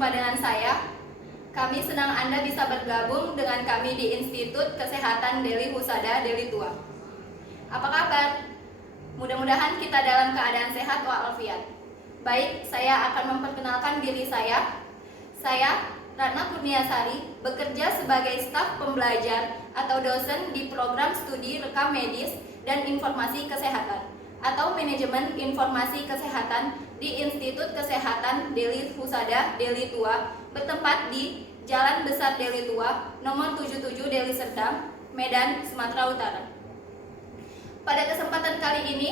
berjumpa dengan saya. Kami senang Anda bisa bergabung dengan kami di Institut Kesehatan Deli Husada, Deli Tua. Apa kabar? Mudah-mudahan kita dalam keadaan sehat walafiat. Baik, saya akan memperkenalkan diri saya. Saya, Ratna Kurniasari, bekerja sebagai staf pembelajar atau dosen di program studi rekam medis dan informasi kesehatan atau manajemen informasi kesehatan di Institut Kesehatan Deli Husada, Deli Tua, bertempat di Jalan Besar Deli Tua, nomor 77 Deli Serdang, Medan, Sumatera Utara. Pada kesempatan kali ini,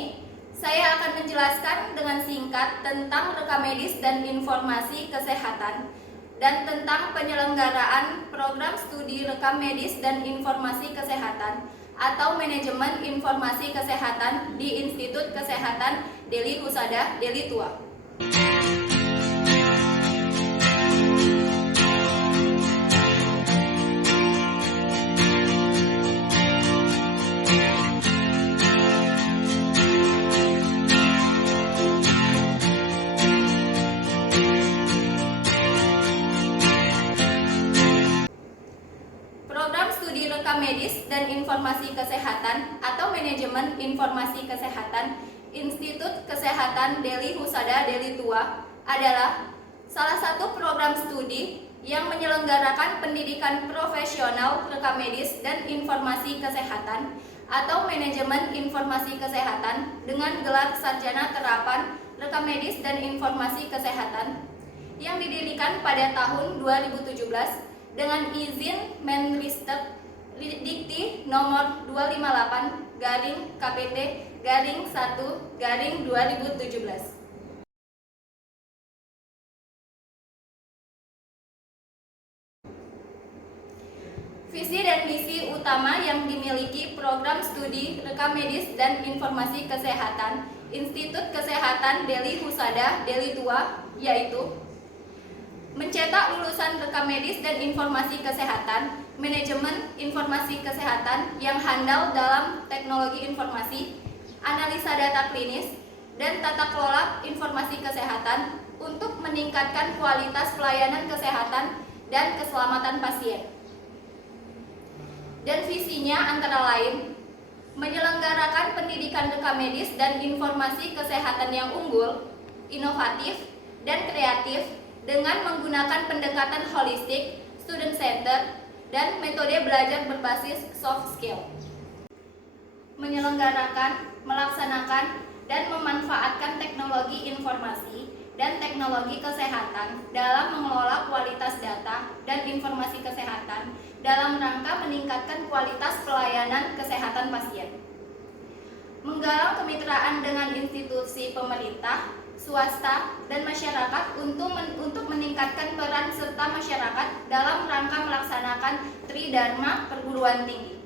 saya akan menjelaskan dengan singkat tentang rekam medis dan informasi kesehatan dan tentang penyelenggaraan program studi rekam medis dan informasi kesehatan atau manajemen informasi kesehatan di Institut Kesehatan Deli Husada, Deli Tua. Rekam medis dan informasi kesehatan atau manajemen informasi kesehatan Institut Kesehatan Deli Husada Deli Tua adalah salah satu program studi yang menyelenggarakan pendidikan profesional rekam medis dan informasi kesehatan atau manajemen informasi kesehatan dengan gelar sarjana terapan rekam medis dan informasi kesehatan yang didirikan pada tahun 2017 dengan izin Menristek Dikti nomor 258-KPT-1-2017. Visi dan misi utama yang dimiliki program studi rekam medis dan informasi kesehatan Institut Kesehatan Deli Husada Deli Tua yaitu mencetak lulusan rekam medis dan informasi kesehatan, manajemen informasi kesehatan yang handal dalam teknologi informasi, analisa data klinis, dan tata kelola informasi kesehatan untuk meningkatkan kualitas pelayanan kesehatan dan keselamatan pasien. Dan visinya antara lain, menyelenggarakan pendidikan rekam medis dan informasi kesehatan yang unggul, inovatif, dan kreatif dengan menggunakan pendekatan holistik, student center, dan metode belajar berbasis soft skill. Menyelenggarakan, melaksanakan, dan memanfaatkan teknologi informasi dan teknologi kesehatan dalam mengelola kualitas data dan informasi kesehatan dalam rangka meningkatkan kualitas pelayanan kesehatan pasien. Menggalang kemitraan dengan institusi pemerintah, swasta, dan masyarakat untuk meningkatkan peran serta masyarakat dalam rangka melaksanakan Tridharma perguruan tinggi.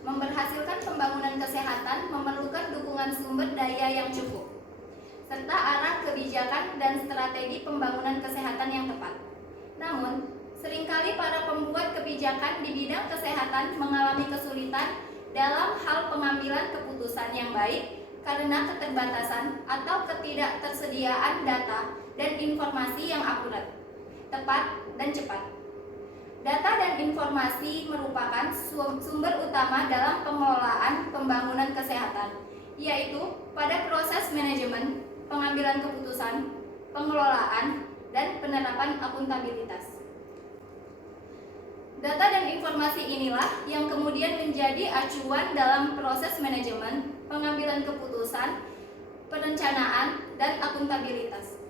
Memberhasilkan pembangunan kesehatan memerlukan dukungan sumber daya yang cukup, serta arah kebijakan dan strategi pembangunan kesehatan yang tepat. Namun, seringkali para pembuat kebijakan di bidang kesehatan mengalami kesulitan dalam hal pengambilan keputusan yang baik karena keterbatasan atau ketidaktersediaan data dan informasi yang akurat, tepat, dan cepat. Data dan informasi merupakan sumber utama dalam pengelolaan pembangunan kesehatan, yaitu pada proses manajemen, pengambilan keputusan, pengelolaan, dan penerapan akuntabilitas. Data dan informasi inilah yang kemudian menjadi acuan dalam proses manajemen, pengambilan keputusan, perencanaan, dan akuntabilitas.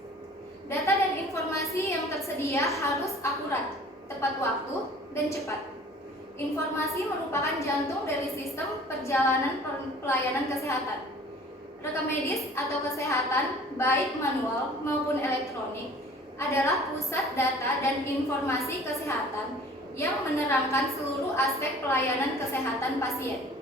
Data dan informasi yang tersedia harus akurat, tepat waktu, dan cepat. Informasi merupakan jantung dari sistem perjalanan pelayanan kesehatan. Rekam medis atau kesehatan, baik manual maupun elektronik, adalah pusat data dan informasi kesehatan yang menerangkan seluruh aspek pelayanan kesehatan pasien.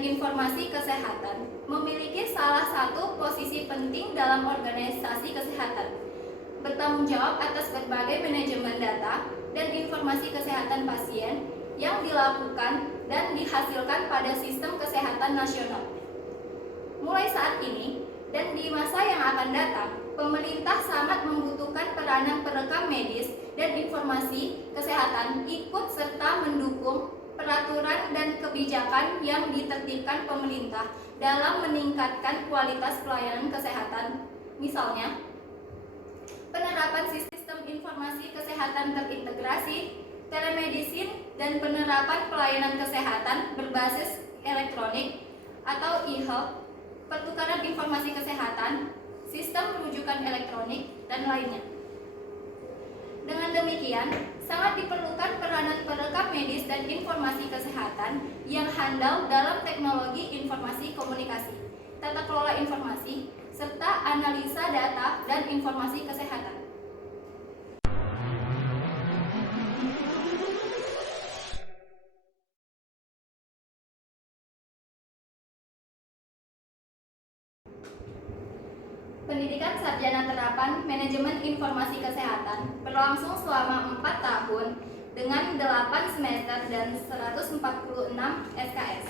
Informasi kesehatan memiliki salah satu posisi penting dalam organisasi kesehatan, bertanggung jawab atas berbagai manajemen data dan informasi kesehatan pasien yang dilakukan dan dihasilkan pada sistem kesehatan nasional. Mulai saat ini dan di masa yang akan datang, pemerintah sangat membutuhkan peranan perekam medis dan informasi kesehatan ikut serta mendukung peraturan dan kebijakan yang ditertibkan pemerintah dalam meningkatkan kualitas pelayanan kesehatan. Misalnya, penerapan sistem informasi kesehatan terintegrasi, telemedicine, dan penerapan pelayanan kesehatan berbasis elektronik atau e-health, pertukaran informasi kesehatan, sistem rujukan elektronik, dan lainnya. Dengan demikian, sangat diperlukan peranan perekam medis dan informasi kesehatan yang handal dalam teknologi informasi komunikasi, tata kelola informasi, serta analisa data dan informasi kesehatan. Pendidikan Sarjana Terapan Manajemen Informasi Kesehatan berlangsung selama 4 tahun dengan 8 semester dan 146 SKS.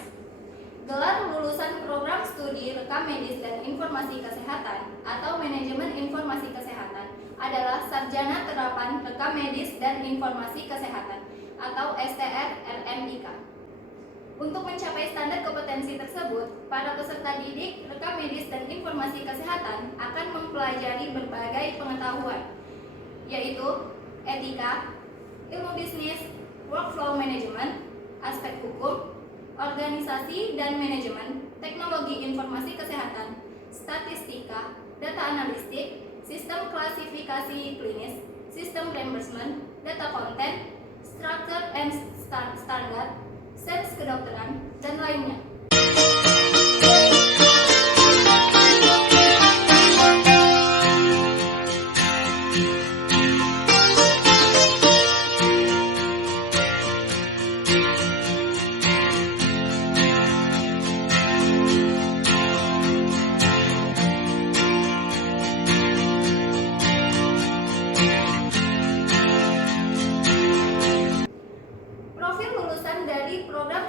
Gelar lulusan program studi rekam medis dan informasi kesehatan atau manajemen informasi kesehatan adalah Sarjana Terapan Rekam Medis dan Informasi Kesehatan atau STR RMIK. Untuk mencapai standar kompetensi tersebut, para peserta didik rekam medis dan informasi kesehatan akan mempelajari berbagai pengetahuan, yaitu etika, ilmu bisnis, workflow management, aspek hukum, organisasi dan manajemen, teknologi informasi kesehatan, statistika, data analistik, sistem klasifikasi klinis, sistem reimbursement, data konten, structure and standard, sains kedokteran, dan lainnya.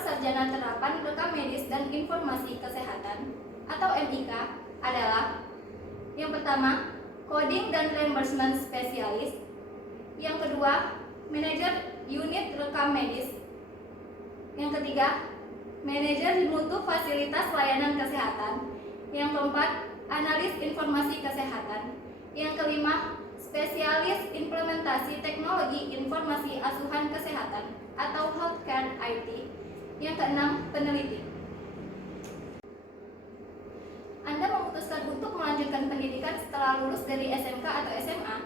Sarjana Terapan Rekam Medis dan Informasi Kesehatan atau MIK adalah: yang pertama, Coding dan Reimbursement Spesialis; yang kedua, Manajer Unit Rekam Medis; yang ketiga, Manajer Mutu Fasilitas Layanan Kesehatan; yang keempat, Analis Informasi Kesehatan; yang kelima, Spesialis Implementasi Teknologi Informasi Asuhan Kesehatan atau Healthcare IT; yang keenam, peneliti. Anda memutuskan untuk melanjutkan pendidikan setelah lulus dari SMK atau SMA,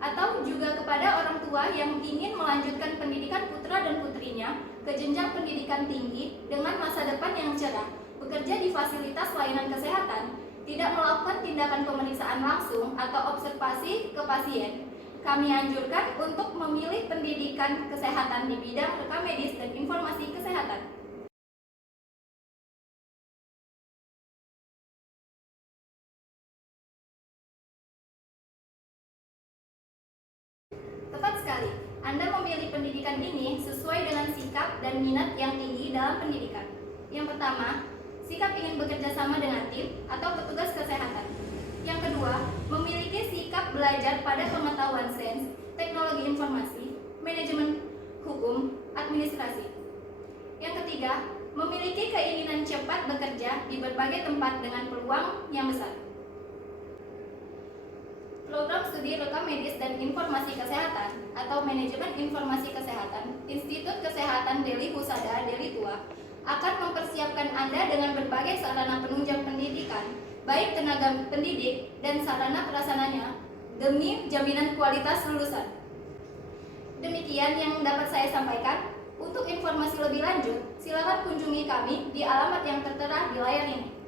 atau juga kepada orang tua yang ingin melanjutkan pendidikan putra dan putrinya ke jenjang pendidikan tinggi dengan masa depan yang cerah, bekerja di fasilitas layanan kesehatan, tidak melakukan tindakan pemeriksaan langsung atau observasi ke pasien, kami anjurkan untuk memilih pendidikan kesehatan di bidang rekam medis dan informasi kesehatan. Tepat sekali, Anda memilih pendidikan ini sesuai dengan sikap dan minat yang tinggi dalam pendidikan. Yang pertama, sikap ingin bekerja sama dengan tim atau petugas kesehatan. Yang kedua, memiliki sikap belajar pada pengetahuan sains, teknologi informasi, manajemen hukum, administrasi. Yang ketiga, memiliki keinginan cepat bekerja di berbagai tempat dengan peluang yang besar. Program Studi Rekam Medis dan Informasi Kesehatan atau Manajemen Informasi Kesehatan Institut Kesehatan Deli Husada Deli Tua akan mempersiapkan Anda dengan berbagai sarana penunjang pendidikan, baik tenaga pendidik dan sarana pelaksananya, demi jaminan kualitas lulusan. Demikian yang dapat saya sampaikan. Untuk informasi lebih lanjut, silakan kunjungi kami di alamat yang tertera di layar ini.